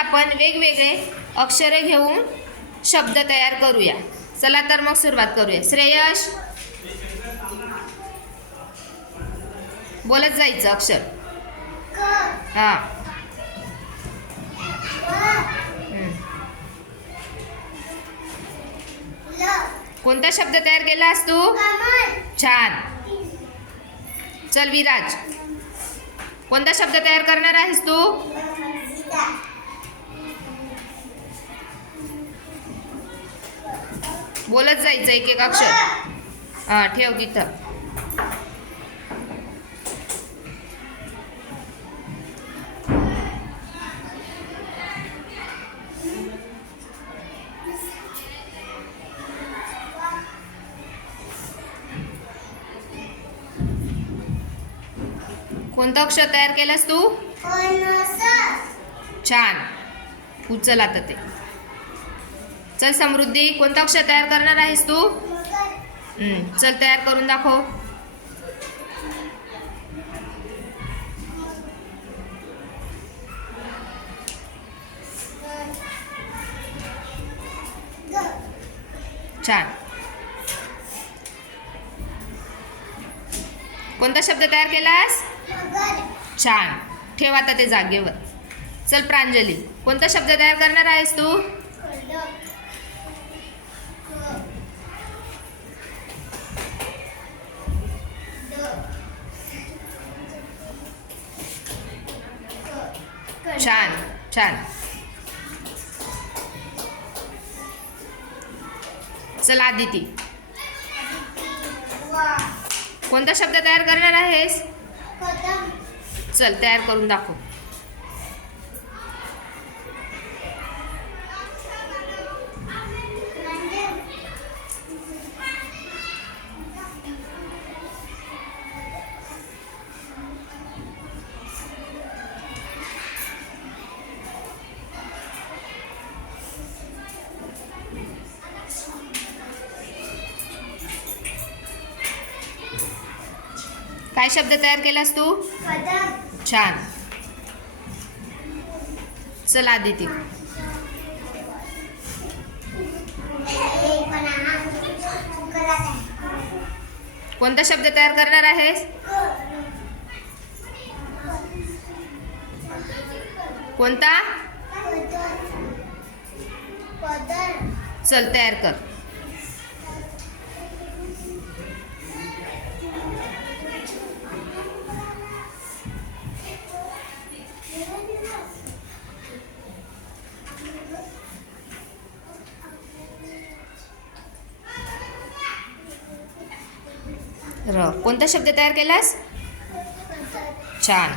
आपण वेगवेगळे अक्षरे घेऊन शब्द तयार करूया. चला तर मग सुरुवात करूया. श्रेयश. बोलत जायचं अक्षर. हां. कोणता शब्द तयार केलास तू? छान. चल विराज. कोणता शब्द तयार करणार आहेस तू? बोलत जायचं एक एक अक्षर. हां ठेव तिथं. कोणतं अक्षर तयार केलंस तू? छान. उचल आता ते. चल समृद्धी कोणता अक्षर तयार करणार आहेस तू? चल तयार करून दाखव. छान. कोणता शब्द तयार केलास? छान. ठेव आता ते जागेवर. चल प्रांजली कोणता शब्द तयार करणार आहेस तू? छान छान. चल आदिती. कोणता शब्द तयार करणार आहेस? चल तयार करून दाखव. काय शब्द तयार केलास तू? छान. चल आदिती. कोणता शब्द तयार करणार आहेस? कोणता? चल तयार कर. र कोणता शब्द तयार केलास? छान.